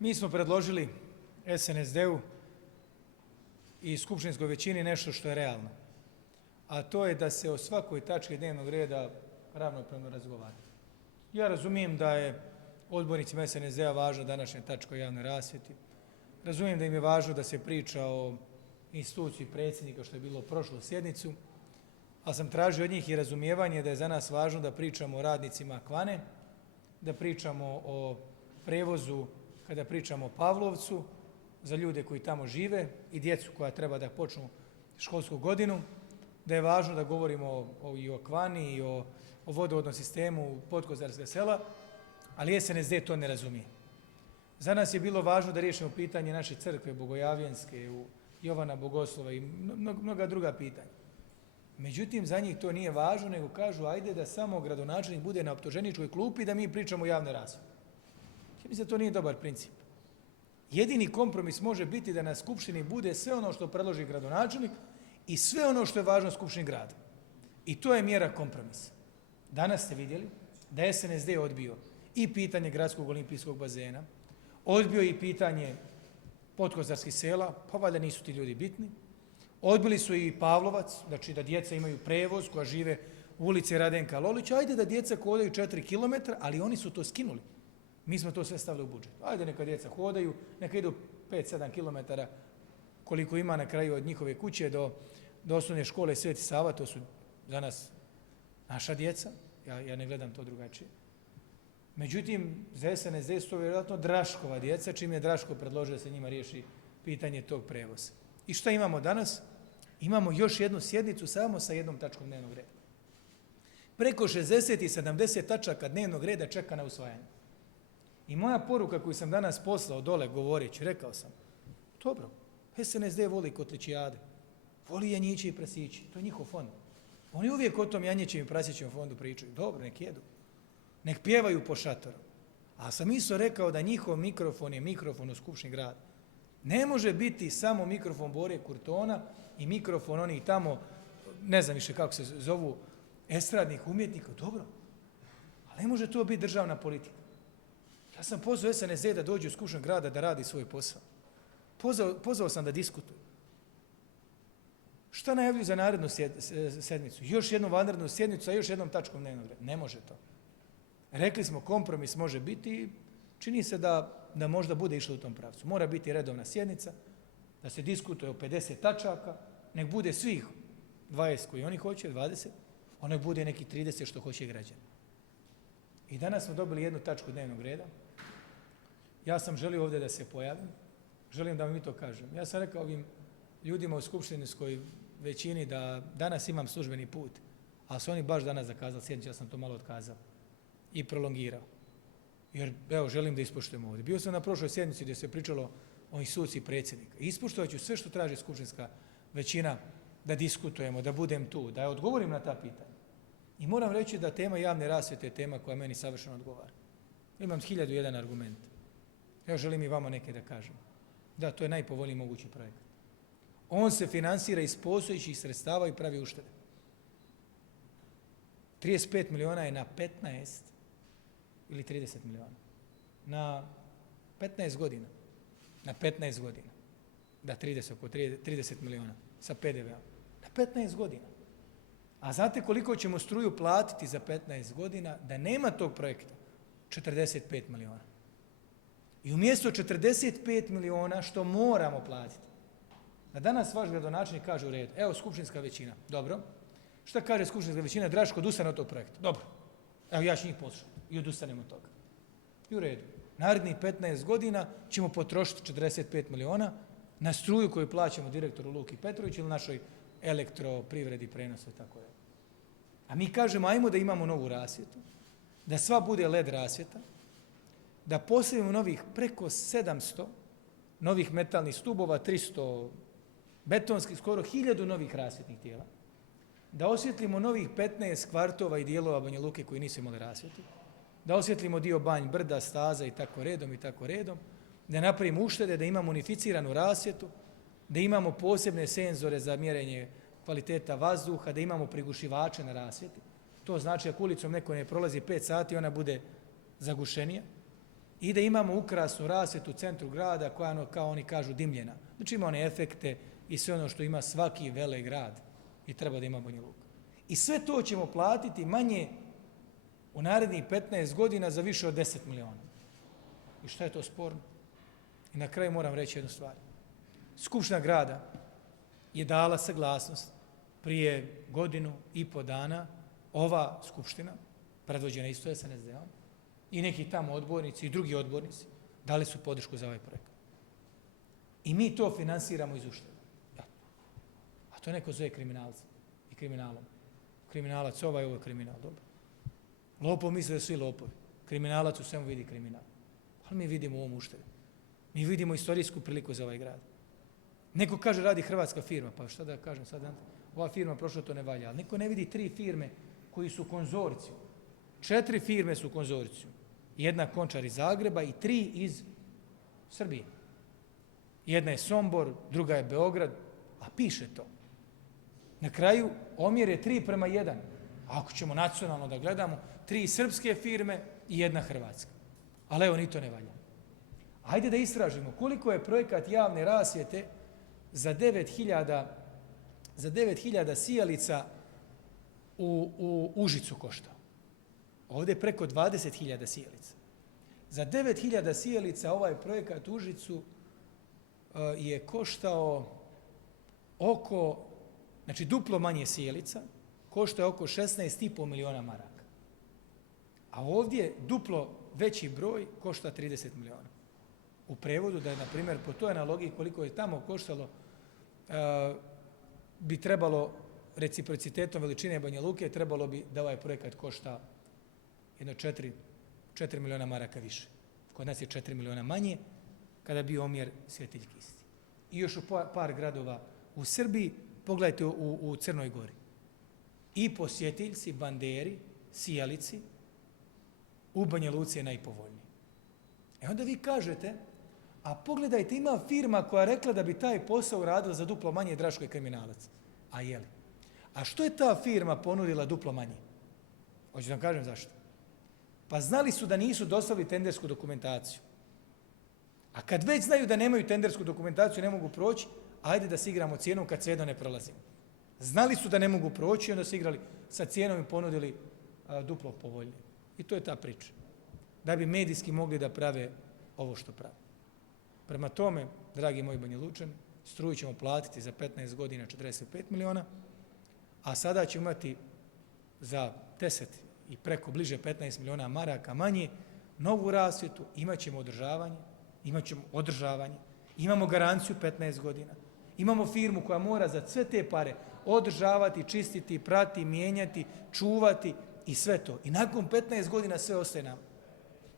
Mi smo predložili SNSD-u i skupštinskoj većini nešto što je realno, a to je da se o svakoj tački dnevnog reda ravnopravno razgovara. Ja razumijem da je odbornicima SNSD-a važna današnja tačka o javnoj rasvjeti. Razumijem da im je važno da se priča o instituciji predsjednika, što je bilo prošlu sjednicu, ali sam tražio od njih i razumijevanje da je za nas važno da pričamo o radnicima Kvane, da pričamo o prevozu kada pričamo o Pavlovcu, za ljude koji tamo žive i djecu koja treba da počnu školsku godinu, da je važno da govorimo i o Kvani i o vodovodnom sistemu Podkozarska sela, ali SNSD to ne razumije. Za nas je bilo važno da riješimo pitanje naše crkve Bogojavljenske, Jovana Bogoslova i mnoga druga pitanja. Međutim, za njih to nije važno, nego kažu ajde da samo gradonačelnik bude na optuženičkoj klupi da mi pričamo o javnoj rasvjeti. Ja mislim da to nije dobar princip. Jedini kompromis može biti da na skupštini bude sve ono što predloži gradonačelnik i sve ono što je važno skupštini grada. I to je mjera kompromisa. Danas ste vidjeli da je SNSD odbio i pitanje gradskog olimpijskog bazena, odbio i pitanje Podkozarskih sela, pa valjda nisu ti ljudi bitni. Odbili su i Pavlovac, znači da djeca imaju prevoz koja žive u ulici Radenka Lolića, ajde da djeca hodaju 4 km, ali oni su to skinuli. Mi smo to sve stavili u budžet. Ajde neka djeca hodaju, neka idu 5-7 km koliko ima na kraju od njihove kuće do osnovne škole Sveti Sava, to su za nas naša djeca, ja ne gledam to drugačije. Međutim, za SNSD su to vjerojatno Draškova djeca, čim je Draško predložio da se njima riješi pitanje tog prevoza. I šta imamo danas? Imamo još jednu sjednicu samo sa jednom tačkom dnevnog reda. Preko 60 i 70 tačaka dnevnog reda čeka na usvajanje. I moja poruka koju sam danas poslao dole govoreći, rekao sam, dobro, SNSD voli kotličijade, voli janjići i prasići, to je njihov fond. Oni uvijek o tom janjićem i prasićem fondu pričaju, dobro, nek jedu, nek pjevaju po šatoru. A sam isto rekao da njihov mikrofon je mikrofon u Skupštini grada. Ne može biti samo mikrofon Bore Kurtona i mikrofon onih tamo, ne znam više kako se zovu, estradnih umjetnika, dobro, ali ne može to biti državna politika. Ja sam pozvao SNSD da dođe u Skupštinu grada da radi svoj posao. Pozvao sam da diskutuju. Šta najavljuju za narednu sedmicu? Još jednu vanrednu sjednicu sa još jednom tačkom dnevnog reda. Ne može to. Rekli smo kompromis može biti, čini se da možda bude išlo u tom pravcu. Mora biti redovna sjednica, da se diskutuje o 50 tačaka, nek bude svih 20 koji oni hoće, 20, a nek bude neki 30 što hoće građani. I danas smo dobili jednu tačku dnevnog reda. Ja sam želio ovdje da se pojavim, želim da vam i to kažem. Ja sam rekao ovim ljudima u skupštinskoj većini da danas imam službeni put, ali su oni baš danas zakazali sjednicu, ja sam to malo otkazao i prolongirao. Jer, evo, želim da ispoštujemo ovdje. Bio sam na prošloj sjednici gdje se pričalo o instituciji predsjednika. Ispoštovat ću sve što traži skupštinska većina da diskutujemo, da budem tu, da odgovorim na ta pitanja. I moram reći da tema javne rasvjete je tema koja meni savršeno odgovara. Imam 1001 argument. Ja želim i vama neke da kažem. Da, to je najpovoljniji mogući projekat. On se finansira iz postojećih sredstava i pravi uštede. 35 miliona je na 15 ili 30 miliona. Na 15 godina. Na 15 godina. Da, 30 miliona sa PDV-om. Na 15 godina. A znate koliko ćemo struju platiti za 15 godina da nema tog projekta? 45 miliona. I umjesto 45 miliona što moramo platiti, da danas vaš gradonačelnik kaže u redu, evo skupštinska većina, dobro. Šta kaže skupštinska većina? Draško, odustane od tog projekta. Dobro. Evo ja ću njih poslušati i odustanem od toga. I u redu. Narednih 15 godina ćemo potrošiti 45 miliona na struju koju plaćamo direktoru Luki Petroviću ili našoj elektroprivredi, prenosu i tako dalje. A mi kažemo ajmo da imamo novu rasvjetu, da sva bude LED rasvjeta, da postavimo novih preko 700 novih metalnih stubova, 300 betonskih, skoro 1000 novih rasvjetnih tijela, da osvjetlimo novih 15 kvartova i dijelova Banja Luke koji nisu imali rasvjetu, da osvjetlimo dio Banj brda, staza i tako redom, da napravimo uštede, da imamo unificiranu rasvjetu, da imamo posebne senzore za mjerenje kvaliteta vazduha, da imamo prigušivače na rasvjeti. To znači ako ulicom neko ne prolazi 5 sati, ona bude zagušenija. i da imamo ukrasnu rasvjetu u centru grada koja je, kao oni kažu, dimljena. Znači ima one efekte i sve ono što ima svaki vele grad i treba da ima Banja Luka. I sve to ćemo platiti manje u narednih 15 godina za više od 10 miliona. I šta je to sporno? I na kraju moram reći jednu stvar. Skupština grada je dala saglasnost prije 1.5 dana, ova skupština, predvođena isto SNSD-om, i neki tamo odbornici i drugi odbornici dali su podršku za ovaj projekat. I mi to finansiramo iz ušteda. A to neko zove kriminalcem i kriminalom. Kriminalac ovo je kriminal, dobro. Lopov misle da svi lopovi. Kriminalac u svemu vidi kriminal. Ali mi vidimo u ovom uštede. Mi vidimo istorijsku priliku za ovaj grad. Neko kaže radi hrvatska firma, pa šta da kažem sad, ova firma prošla to ne valja, ali niko ne vidi 3 firme koji su konzorciju. 4 firme su konzorciju. Jedna Končar iz Zagreba i 3 iz Srbije. Jedna je Sombor, druga je Beograd, a piše to. Na kraju omjer je 3:1. Ako ćemo nacionalno da gledamo, 3 srpske firme i 1 hrvatska. Ali evo, ni to ne valja. Hajde da istražimo koliko je projekat javne rasvjete za 9.000 sijalica u Užicu koštao. Ovdje je preko 20.000 sijalica. Za 9.000 sijalica ovaj projekat u Užicu je koštao znači duplo manje sijalica, koštao oko 16,5 miliona maraka. A ovdje duplo veći broj košta 30 miliona. U prevodu da je, na primjer, po toj analogiji koliko je tamo koštalo, bi trebalo reciprocitetom veličine Banja Luke, trebalo bi da ovaj projekat košta jedno 4 miliona maraka više. Kod nas je 4 miliona manje, kada bi omjer svjetiljki isti. I još u par gradova u Srbiji, pogledajte u Crnoj Gori. I posjetiljci, banderi, sijalici, u Banja Luci je najpovoljniji. Onda vi kažete, a pogledajte, ima firma koja je rekla da bi taj posao uradila za duplo manje, Draško je kriminalac. A je li? A što je ta firma ponudila duplo manje? Hoću da vam kažem zašto. Pa znali su da nisu dostavili tendersku dokumentaciju. A kad već znaju da nemaju tendersku dokumentaciju, ne mogu proći, ajde da se igramo cijenom kad svejedno ne prolazimo. Znali su da ne mogu proći i onda se igrali sa cijenom i ponudili duplo povoljnije. I to je ta priča. Da bi medijski mogli da prave ovo što prave. Prema tome, dragi moji Banja Lučani, struju ćemo platiti za 15 godina 45 miliona, a sada ćemo imati za 10 i preko bliže 15 miliona maraka manje novu rasvjetu, imat ćemo održavanje, imamo garanciju 15 godina, imamo firmu koja mora za sve te pare održavati, čistiti, prati, mijenjati, čuvati i sve to. I nakon 15 godina sve ostaje nam.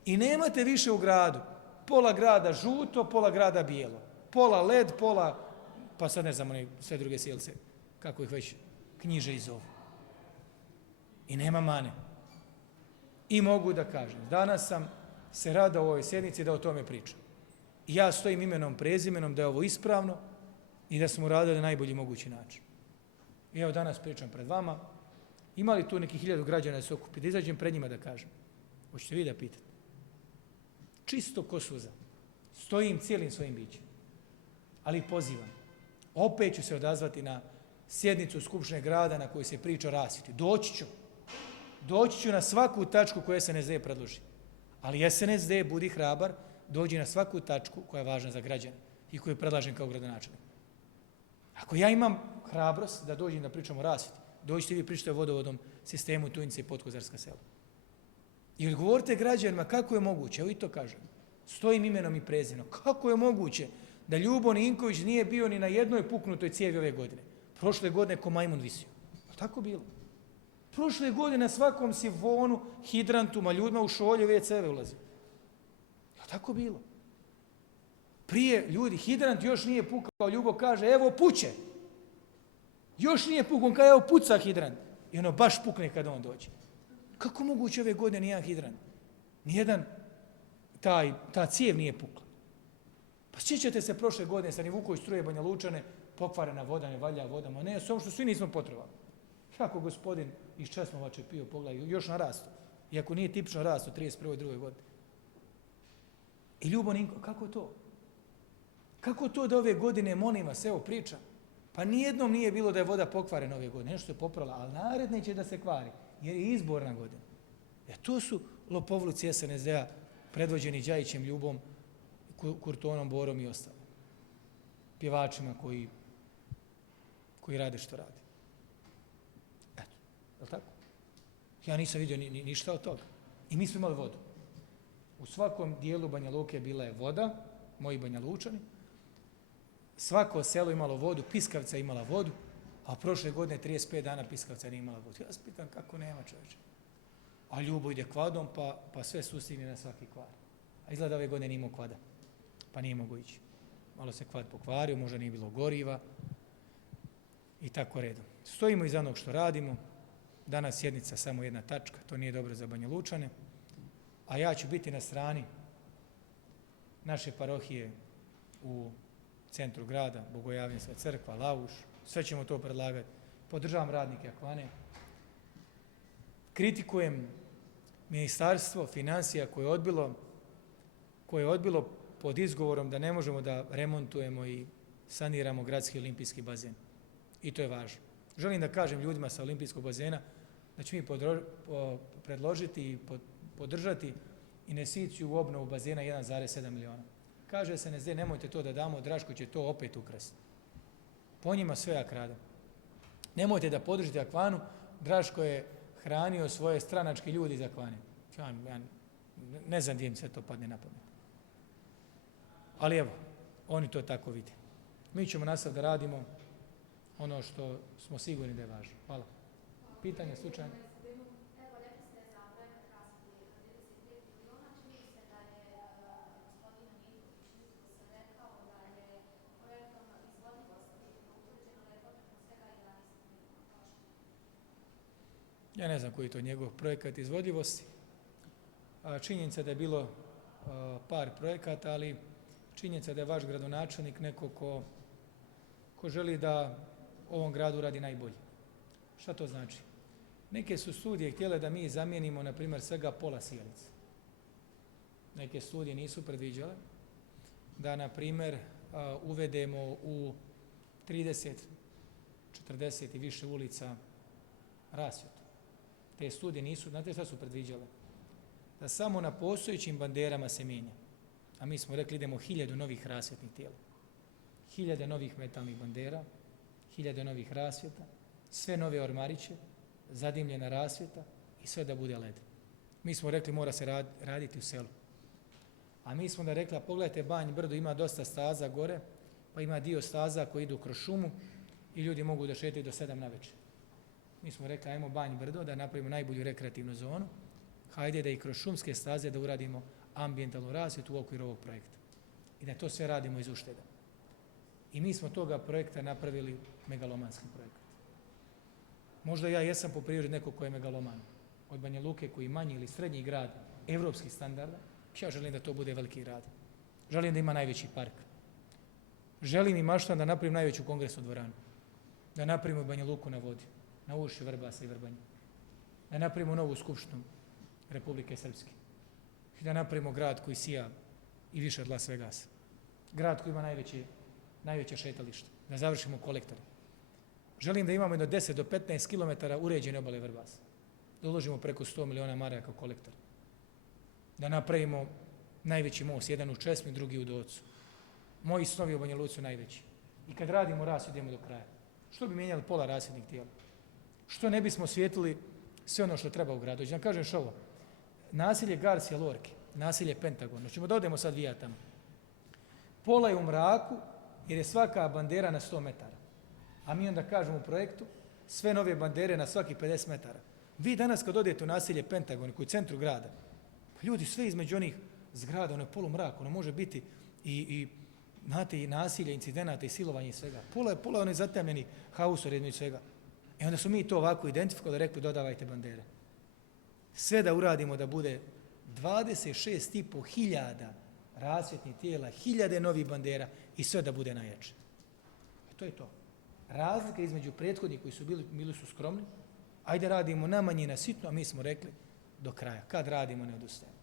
I nemate više u gradu pola grada žuto, pola grada bijelo, pola led, pola, pa sad ne znamo sve druge sjelce, kako ih već knjiže i zovu. I nema mane. I mogu da kažem, danas sam se radao u ovoj sjednici da o tome pričam. I ja stojim imenom, prezimenom da je ovo ispravno i da smo radili na najbolji mogući način. I evo danas pričam pred vama. Ima li tu neki 1000 građana da se okupi? Da izađem pred njima da kažem. Hoćete vi da pitate? Čisto ko suza. Stojim cijelim svojim bićem. Ali pozivam. Opet ću se odazvati na sjednicu Skupštine grada na kojoj se priča o rasvjeti. Doći ću na svaku tačku koju SNSD predloži. Ali SNSD, budi hrabar, dođi na svaku tačku koja je važna za građane i koju predlažem kao gradonačelnik. Ako ja imam hrabrost da dođem da pričam o rasvjeti, dođite vi pričate o vodovodnom sistemu Tujnice i Podkozarska sela. I odgovorite građanima kako je moguće, evo i to kažem, stojim imenom i prezimenom, kako je moguće da Ljubo Ninković nije bio ni na jednoj puknutoj cijevi ove godine. Prošle godine ko majmun visio. Je tako bilo? Prošle godine na svakom sifonu, hidrantu, ljudima u šolje, WC-eve ulazi. Je tako bilo? Prije ljudi, hidrant još nije pukao, Ljubo kaže, evo puće. Još nije pukao, on kaže, evo puca hidrant. I ono baš pukne kada on dođe. Kako moguće ove godine nijedan hidrant? Nijedan ta cijev nije pukla. Pa sjećate se prošle godine, sa Vuković struje Banja Lučane, pokvarena voda, ne valja voda, ma ne, samo što svi nismo potrebali. Kako gospodin iz Česmovače pio, pogledaj, još na rastu. Iako nije tipično rast u 31. i 2. godini. I Ljubo Ninko, kako to? Kako to da ove godine, molim vas, evo priča, pa nijednom nije bilo da je voda pokvarena ove godine, nešto je popravila, ali naredne će da se kvari, jer je izborna godina. To su lopovluci SNSD-a, predvođeni Đajićem, Ljubom, Kurtonom, Borom i ostalim. Pjevačima koji rade što rade. Eto, je li tako? Ja nisam vidio ništa od toga. I mi smo imali vodu. U svakom dijelu Banja Luke bila je voda, moji Banja Lučani. Svako selo imalo vodu, Piskavca imala vodu, a prošle godine 35 dana Piskavca nije imala vodu. Ja se pitam kako nema, čovječe. A Ljubo ide kvadom, pa sve sustigne na svaki kvar. A izgleda ove godine nije imao kvada, pa nije mogo ići. Malo se kvad pokvario, možda nije bilo goriva i tako redom. Stojimo iza onog što radimo. Danas sjednica samo jedna tačka, to nije dobro za Banja Lučane. A ja ću biti na strani naše parohije u centru grada, Bogojavljanska crkva, Lauš, sve ćemo to predlagati. Podržavam radnike Akvane. Kritikujem ministarstvo financija koje je odbilo pod izgovorom da ne možemo da remontujemo i saniramo gradski olimpijski bazen. I to je važno. Želim da kažem ljudima sa olimpijskog bazena da ćemo mi predložiti i podržati investiciju u obnovu bazena 1,7 miliona. Kaže se ne nemojte to da damo, Draško će to opet ukrasti. Po njima sve ja kradem. Nemojte da podržite Akvanu, Draško je hranio svoje stranačke ljudi iz Akvane. Ja ne znam gdje im sve to padne na pamet. Ali evo, oni to tako vide. Mi ćemo nastaviti da radimo ono što smo sigurni da je važno. Hvala. Pitanje slučajno? Evo, rekli ste za projekat rasprave 35 miliona, čini se da je gospodin Ninković jutros rekao da je projektom izvodljivosti utvrđeno da je potrebno svega 11 miliona. Ja ne znam koji je to njegov projekat izvodljivosti. Činjenica da je bilo par projekata, ali činjenica da je vaš gradonačelnik neko ko želi da ovom gradu radi najbolje. Šta to znači? Neke su studije htjele da mi zamijenimo, na primjer, svega pola sijalice. Neke studije nisu predviđale da, na primjer, uvedemo u 30, 40 i više ulica rasvjetu. Te studije nisu, znate šta su predviđale? Da samo na postojećim banderama se mijenja. A mi smo rekli idemo 1000 novih rasvjetnih tijela. 1000 novih metalnih bandera, 1000 novih rasvjeta, sve nove ormariće, zadimljena rasvjeta i sve da bude led. Mi smo rekli mora se raditi u selu. A mi smo da rekli, a pogledajte Banj Brdo, ima dosta staza gore, pa ima dio staza koji idu kroz šumu i ljudi mogu da šetaju do 7 navečer. Mi smo rekli, ajmo Banj Brdo da napravimo najbolju rekreativnu zonu, hajde da i kroz šumske staze da uradimo ambijentalnu rasvjetu u okviru ovog projekta. I da to sve radimo iz ušteda. I mi smo toga projekta napravili megalomanski projekat. Možda ja jesam po prirodi neko ko je megaloman. Od Banja Luke koji je manji ili srednji grad evropskih standarda, ja želim da to bude veliki grad. Želim da ima najveći park. Želim i maštam da napravim najveću kongresnu dvoranu. Da napravimo Banja Luku na vodi, na ušću Vrbasa i Vrbanja. Da napravimo novu skupštinu Republike Srpske. I da napravimo grad koji sija i više od Las Vegasa. Grad koji ima najveće šetalište. Da završimo kolektore. Želim da imamo jedno 10 do 15 km uređene obale Vrbasa. Da uložimo preko 100 miliona maraka kao kolektor. Da napravimo najveći most, jedan u Česmi, drugi u Docu. Moji snovi u Banja Luci su najveći. I kad radimo rasvjet, idemo do kraja. Što bi mijenjali pola rasvjetnih tijela? Što ne bismo svijetili sve ono što treba u gradu? Da kažem što ovo. Nasilje Garcia Lorke, nasilje Pentagon. Ćemo da odemo sad vija tamo. Pola je u mraku jer je svaka bandera na 100 metara. A mi onda kažemo u projektu sve nove bandere na svaki 50 metara. Vi danas kad odete u nasilje Pentagon koji je u centru grada, pa ljudi sve između onih zgrada, ono je polumrak, ono može biti i nasilje, incidenata i silovanja i svega. Pola ono je zatemljeni hausor između svega. I onda su mi to ovako identifikovali, rekli dodavajte bandere. Sve da uradimo da bude 26.500 rasvjetnih tijela, 1000 novih bandera i sve da bude najjače. I to je to. Razlika između prethodnih koji su bili su skromni, ajde radimo na manje i na sitno, a mi smo rekli do kraja. Kad radimo, ne odustajemo.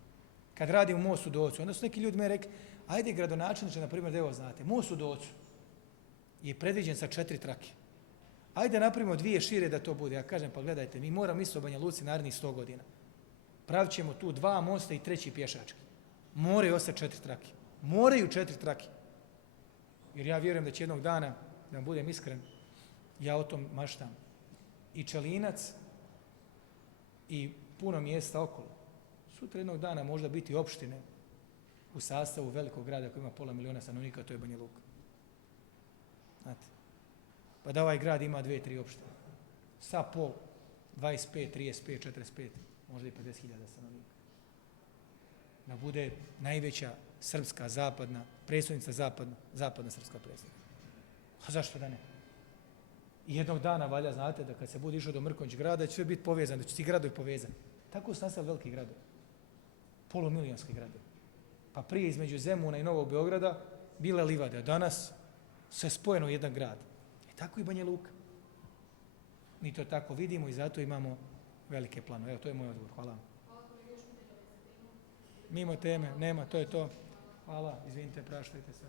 kad radim most u Docu, onda su neki ljudi me rekli, ajde gradonačelniče, na primjer, da evo znate, most u Docu je predviđen sa 4 trake. Ajde napravimo 2 šire da to bude. Ja kažem, pa gledajte, mi moramo isto u Banja Luci narednih 100 godina. Pravit ćemo tu 2 mosta i 3 pješački. Moraju ostati 4 trake. Moraju 4 trake. Jer ja vjerujem da će jednog dana, da vam budem iskren, ja o tom maštam. I Čelinac i puno mjesta okolo. Sutra jednog dana možda biti opštine u sastavu velikog grada koji ima 500 000 stanovnika, to je Banja Luka. Znate, pa da ovaj grad ima 2-3 opštine. Sa po 25, 35, 45, možda i 50.000 stanovnika. Da bude najveća srpska zapadna, predstavnica zapadna srpska predstavnica. A zašto da ne? I jednog dana valja, znate, da kad se bude išao do Mrkonjić grada, da će sve biti povezano, da će ti gradovi povezani. Tako su nastali veliki gradovi. Polumilijonski gradovi. Pa prije između Zemuna i Novog Beograda bile livade, a danas sve spojeno u jedan grad. Tako i Banja Luka. Mi to tako vidimo i zato imamo velike planove. Evo, to je moj odgovor. Hvala vam. Mimo teme, nema, to je to. Hvala, izvinite, praštajte se.